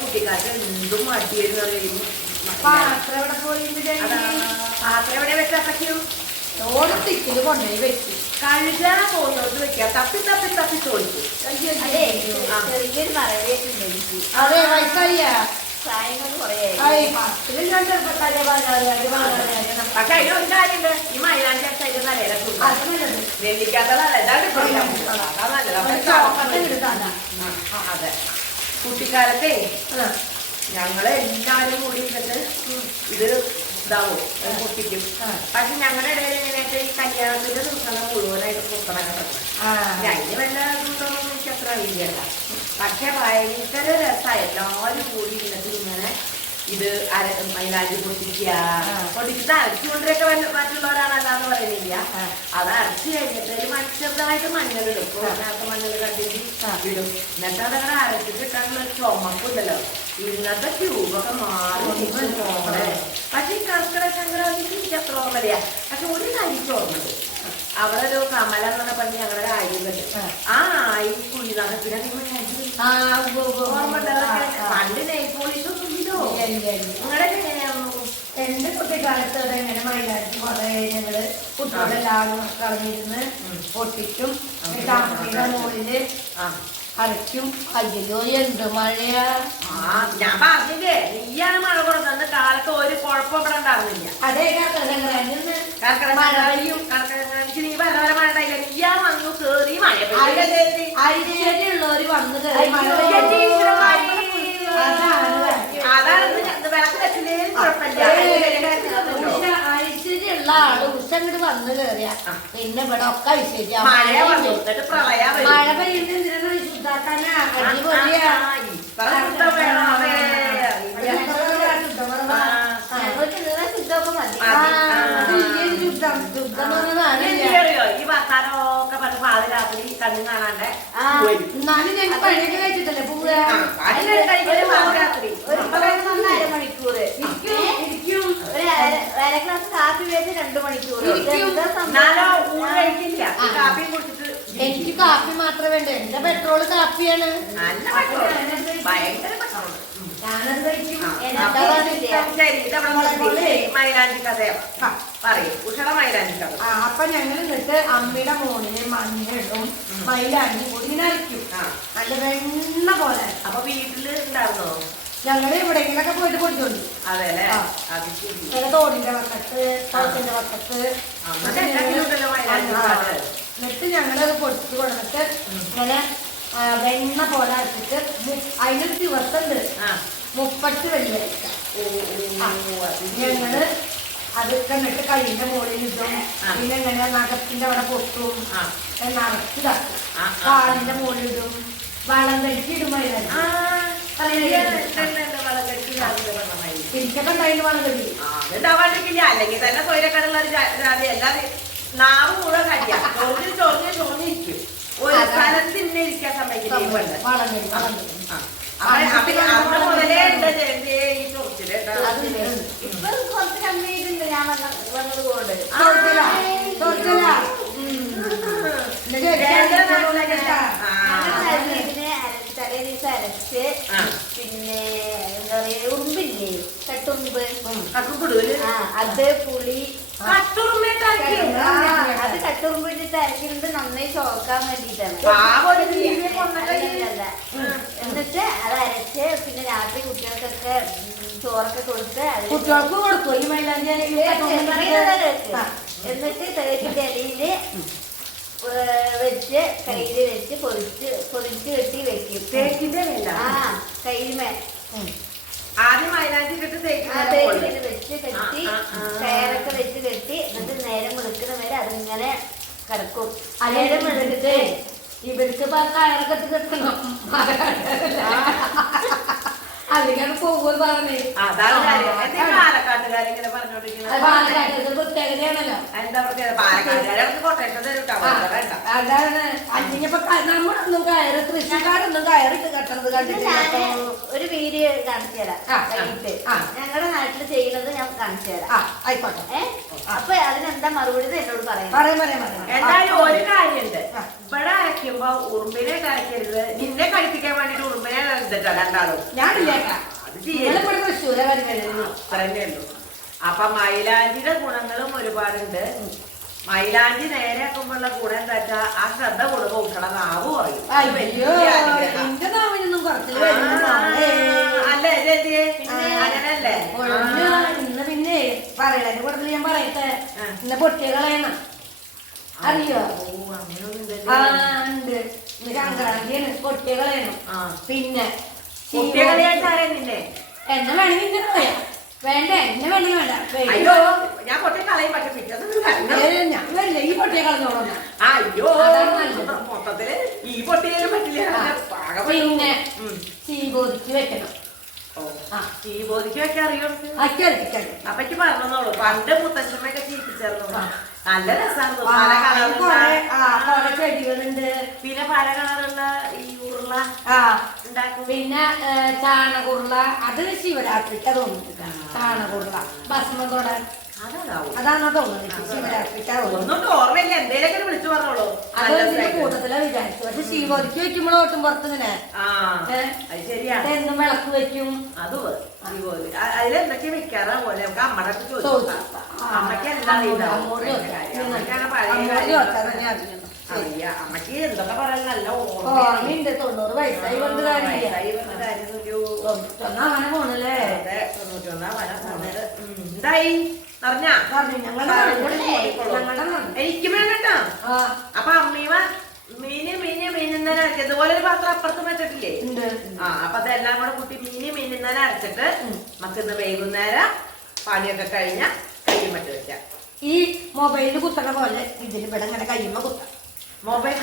കുട്ടിക്കാലത്ത് എന്തും മടിയെന്ന് പറയുന്നു. പാത്രം എവിടെ വെച്ചാ പറ്റും? ഓണത്തിക്കില് കൊണ്ടുപോയി വെച്ചു കഴുകാൻ പോകുന്നോട്ട് വെക്കാം. തപ്പി തപ്പി തപ്പി ചോദിക്കും. ചെറിയൊരു മറവേറ്റുണ്ട് എനിക്ക്. അതെ വയസ്സായ പക്ഷെ അതിനൊരു കാര്യമുണ്ട്. ഈ മൈലാഞ്ചി അച്ഛൻ്റെ തലയിലൊക്കെ നെല്ലിക്കാത്തതല്ല. അതെ, കുട്ടിക്കാലത്തെ ഞങ്ങളെല്ലാരും കൂടി ഇരുന്നിട്ട് ഇത് ഇതാവും പൊട്ടിക്കും. പക്ഷെ ഞങ്ങളുടെ ഇടയിൽ എങ്ങനെയായിട്ട് ഈ കല്യാണത്തിന്റെ ദിവസം മുഴുവനായിട്ട് പൊട്ടണം. അതിന് വല്ല ഇതൊന്നും എനിക്ക് അത്ര അറിയില്ല. പക്ഷെ ഭയങ്കര രസമായി എല്ലാവരും കൂടി ഇരുന്നിട്ട് ഇങ്ങനെ ഇത് മൈലാഞ്ചി പൊട്ടിക്കുക. പൊട്ടിച്ചിട്ട് അരച്ചുകൊണ്ടൊക്കെ മറ്റുള്ളവരാണല്ലാന്ന് പറയുന്നില്ല. അത് അരച്ച് കഴിഞ്ഞിട്ട് ചെറുതായിട്ട് മഞ്ഞളിടും. നേരത്തെ മഞ്ഞൾ കണ്ടിട്ട് ഇടും. എന്നിട്ട് അതങ്ങനെ അരച്ചിട്ടിട്ടുള്ള ചുമക്കുണ്ടല്ലോ. ഇന്നത്തെ ട്യൂബൊക്കെ മാറി. പക്ഷെ ഈ കർക്കിടക സംക്രാന്തിക്ക് എനിക്ക് അത്ര ഓർമ്മയില്ല. പക്ഷെ ഒരു കാര്യം ഓർമ്മയുണ്ട്. അവിടെ ഒരു കമലം എന്ന് പറഞ്ഞ് ഞങ്ങളുടെ ആയുധം. ആ ആയി കുഴിനകത്തിന് പണ്ട് നെയ് പോളിഷൊന്നും ഇല്ലോ. നിങ്ങളുടെ എങ്ങനെയായിരുന്നു? എന്റെ കുട്ടിക്കാലത്ത് എങ്ങനെ മൈലാഞ്ചി കുറെ ഞങ്ങള് കുട്ടികളെല്ലാവരും കളഞ്ഞിരുന്ന് പൊട്ടിക്കും. മുകളില് അരയ്ക്കും. അയ്യോ എന്ത് മഴയാ! ഞാൻ പറഞ്ഞില്ലേ, നീയാണ് മഴ കൊടുത്തത്. കാലത്ത് ഒരു കുഴപ്പം ഇവിടെ ഉണ്ടാകുന്നില്ല. അതേ നീ പറഞ്ഞ മഴ ഉണ്ടായില്ല. നീയാ വന്നു കേറി മഴ ഉള്ളവര് വന്നു അതാണ് വിളക്ക് വെച്ചില്ലേലും കുഴപ്പമില്ല. ഐശ്വര്യമുള്ള ആള് ഉച്ചങ്ങോട്ട് വന്നു കേറിയ പിന്നെ ഇവിടെ ഒക്കെ ഐശ്വര്യ. മഴ വന്നിട്ട് പ്രളയം മഴ പെയ്യുന്ന ശുദ്ധാക്കാനാ അടിപൊളിയാ. ഈ വർത്താനമൊക്കെ പറഞ്ഞ പാതിരാത്രി കണ്ണു കാണാണ്ട് എന്നാലും ഞാൻ പണിയൊക്കെ കഴിച്ചിട്ടല്ലേ പോവുക. അരമണിക്കൂർ അര ഗ്ലാസ് കാപ്പി വെച്ച് 2 മണിക്കൂർ. കാപ്പിയും കുടിച്ചിട്ട് എനിക്ക് കാപ്പി മാത്രമേ വേണ്ടേ. എന്റെ പെട്രോള് കാപ്പിയാണ്. ഭയങ്കര പെട്രോൾ. മൈലാഞ്ചി കഥ പറയും. ഉഷയുടെ മൈലാഞ്ചി കഥ. അപ്പൊ ഞങ്ങൾ എന്നിട്ട് അമ്മയുടെ മോളില് മഞ്ഞളും മൈലാഞ്ചി കൂടി ഇങ്ങനെ അരയ്ക്കും. നല്ല വെണ്ണ പോലെ. അപ്പൊ വീട്ടില് ഉണ്ടായിരുന്നോ? ഞങ്ങള് എവിടെയെങ്കിലൊക്കെ പോയിട്ട് പൊടിച്ചോണ്ട്. അതെല്ലേ? തോടിന്റെ വക്കത്ത് തോട്ടിന്റെ വക്കത്ത് എന്നിട്ട് ഞങ്ങളത് പൊടിച്ച് കൊടുത്തിട്ട് ഇങ്ങനെ വെണ്ണ പോലെ അരച്ചിട്ട് അതിനൊരു ദിവസം ഉണ്ട് 30 വെള്ളിയാഴ്ച. ഞങ്ങള് അതൊക്കെ എന്നിട്ട് കയ്യിന്റെ മുകളിൽ ഇടും. പിന്നെ ഇങ്ങനെ നഖത്തിന്റെ അവിടെ പൊട്ടും. നിറച്ചിതാക്കും. കാലിന്റെ മുകളിൽ ഇടും. വളം കഴിച്ച് ഇടുമായിരുന്നു. എനിക്കൊക്കെ ഉണ്ടായിരുന്നു വളം കഴി. അതുണ്ടാവാണ്ടിരിക്കില്ല. അല്ലെങ്കിൽ തന്നെ സ്വൈരക്കാരുള്ള ഒരു ജാതി. എല്ലാവരും നാവ് മുഴുവൻ കഴിക്കാം. ചൊറിഞ്ഞിരിക്കും. ഒരു സ്ഥലത്ത് ഇന്നെ ഇരിക്കാൻ സമ്മതിക്കില്ല. വളം കഴി മുതലേ ഉണ്ട് ഈ ചൊറിച്ചില്. ഇപ്പൊ കുറച്ച് കമ്മി ചെയ്തിട്ടുണ്ട് ഞാൻ വന്നത് കൊണ്ട്. ഇതിന് തലേ ദിവസം അരച്ച് പിന്നെ എന്താ പറയാ ഉറുമ്പില്ലേ, കട്ടുറുമ്പ്, അത് പുളി അത് കട്ടുറുമ്പിട്ട് അരക്കുന്നുണ്ട് നന്നായി ചോക്കാൻ വേണ്ടിയിട്ടാണ്. എന്നിട്ട് അത് അരച്ച് പിന്നെ രാത്രി കുട്ടികൾക്കൊക്കെ ചോറൊക്കെ കൊടുത്ത് കുട്ടികൾക്ക് കൊടുക്കും. എന്നിട്ട് തേക്കിന്റെ ഇലയില് വെച്ച് കയ്യില് വെച്ച് പൊതിച്ച് കെട്ടി വെക്കും. തേക്കിന്റെ കയ്യിൽമേ ആദ്യം മൈലാഞ്ചി കെട്ടി തേക്കില് വെച്ച് കെട്ടി കയറൊക്കെ വെച്ച് കെട്ടി എന്നിട്ട് നേരം വെളുക്കുന്ന വരെ അതിങ്ങനെ കിടക്കും. നേരം വെളുത്തിട്ട് ഇവർക്ക് കയറൊക്കെ കിട്ടണം. അല്ലെങ്കിൽ പോകുമെന്ന് പറഞ്ഞേ. അതാണ് കാര്യം. എന്താ പാലക്കാട്ടുകാരിങ്ങനെ പറഞ്ഞോണ്ടിരിക്കുന്നത്? പാലക്കാട്ട് പ്രത്യേകതയാണല്ലോ. എന്താ പ്രത്യേകത? പാലക്കാട്ടുകാരെ അവർക്ക് കൊട്ടേഷൻ തരും കേട്ടോ. അതാണ് അഞ്ചിപ്പോ നമ്മളൊന്നും കയറ് കൃഷിക്കാരൊന്നും കയറിട്ട് കെട്ടണത് കണ്ടിട്ട് ഒരു വീഡിയോ കാണിച്ചു തരാം. ഞങ്ങളുടെ നാട്ടിൽ ചെയ്യുന്നത് ഞാൻ കാണിച്ചു തരാം. ആയിക്കോട്ടെ. അപ്പൊ അതിനെന്താ മറുപടി എന്നോട് പറയാം. എന്തായാലും ഒരു കാര്യമുണ്ട്, ഇവിടെ അരയ്ക്കുമ്പോ ഉറുമ്പിനെ അരയ്ക്കരുത്. നിന്നെ കളിപ്പിക്കാൻ വേണ്ടിട്ട് ഉറുമ്പിനെ അരച്ചിട്ടാ രണ്ടാളും. ഞാനില്ലേക്കാ അത് ചെയ്യരുത്. തൃശ്ശൂരെ വരുന്നുള്ളൂ. അത്രന്നെ ഉള്ളൂ. അപ്പൊ മൈലാഞ്ചിയുടെ ഗുണങ്ങളും ഒരുപാടുണ്ട്. മൈലാഞ്ചി നേരെ ആക്കുമ്പോഴുള്ള ഗുണം എന്താ വെച്ചാ ആ ശ്രദ്ധ കൊടുക്കുമ്പോ ഉഷണ നാവ് പറയും. എന്റെ നാവിനൊന്നും കുറച്ചില്ല. അല്ലേ അങ്ങനല്ലേ? ഇന്ന് പിന്നെ പറയണതിന്റെ കൂടുതൽ ഞാൻ പറയട്ടെ, ഇന്ന് പൊട്ടിയ കളയണം. അറിയോ? ഉണ്ട്. ഇന്ന് സംക്രാന്തിയാണ്, പൊട്ടിയ കളയണം. പിന്നെ നിന്നെ എന്നെ വേണമെങ്കിൽ നിന്നെ കളയാം. വേണ്ട, എന്നെ വേണമെങ്കിൽ വേണ്ട. അയ്യോ ഞാൻ പൊട്ടി കളയും. പക്ഷെ പിറ്റേന്ന് ഞാൻ വരില്ല, ഈ പൊട്ടിയെ കളഞ്ഞോളൂ. അയ്യോ മൊത്തത്തില് ഈ പൊട്ടിയാലും പറ്റില്ല. പിന്നെ ചീബോധിക്ക് വെക്കണം. ചീബോധിക്ക് വെക്കാൻ അറിയോ? അപ്പക്ക് പറഞ്ഞോളൂ. പണ്ട് മുത്തച്ഛമ്മയൊക്കെ ചീപ്പിച്ചേർന്നു. നല്ല രസമാണ്. പല കളറുള്ള ചെടികളുണ്ട്. പിന്നെ പല കളറുള്ള ഈ ഉരുള ഉണ്ടാക്കും. പിന്നെ ചാണകുരുള, അത് ശിവരാത്രിക്ക് തോന്നുന്നില്ല. ചാണകുരുള ഭസ്മത്തോടെ അതാണോ തോന്നുന്നത്? ശിവരാത്രിക്ക് ഒന്നും ഓർമ്മയില്ല. എന്തേലൊക്കെ വിളിച്ചു പറഞ്ഞോളൂ. അതിന്റെ കൂട്ടത്തിലാ വിചാരിച്ചു. പക്ഷെ ശിവോദിക്ക് വെക്കുമ്പോഴോ ഒട്ടും പുറത്ത് ഇങ്ങനെ ശരിയാണ്. എന്നും വിളക്ക് വെക്കും. അത് അതിലെന്തൊക്കെ വെക്കാറാ പോലെ നമുക്ക് അമ്മടെ ചോദിച്ചു. അമ്മക്ക് എല്ലാം അമ്മക്ക് എന്തൊക്കെ പറയാൻ നല്ല ഓർമ്മയുണ്ട്. 90 വയസ്സായി കൊണ്ട് പോണല്ലേ. 91 എന്തായി പറഞ്ഞാ എനിക്ക് വേണ്ടട്ടാ. അപ്പൊ അമ്മീമ മീനിന്നലെ അരച്ചത് ഇതുപോലെ ഒരു പാത്രം അപ്പുറത്തും വെച്ചിട്ടില്ലേ? അപ്പൊ അതെല്ലാം കൂടെ കൂട്ടി മീനിന്നലെ അരച്ചിട്ട് നമുക്ക് ഇന്ന് വൈകുന്നേരം പണിയൊക്കെ കഴിഞ്ഞ കയ്യുമ്മട്ട് വെച്ച ഈ മൊബൈലിൽ കുത്തണ പോലെ ഇതിൽ ഇവിടെ ഇങ്ങനെ കയ്യുമ്മ കുത്താം. മൊബൈൽ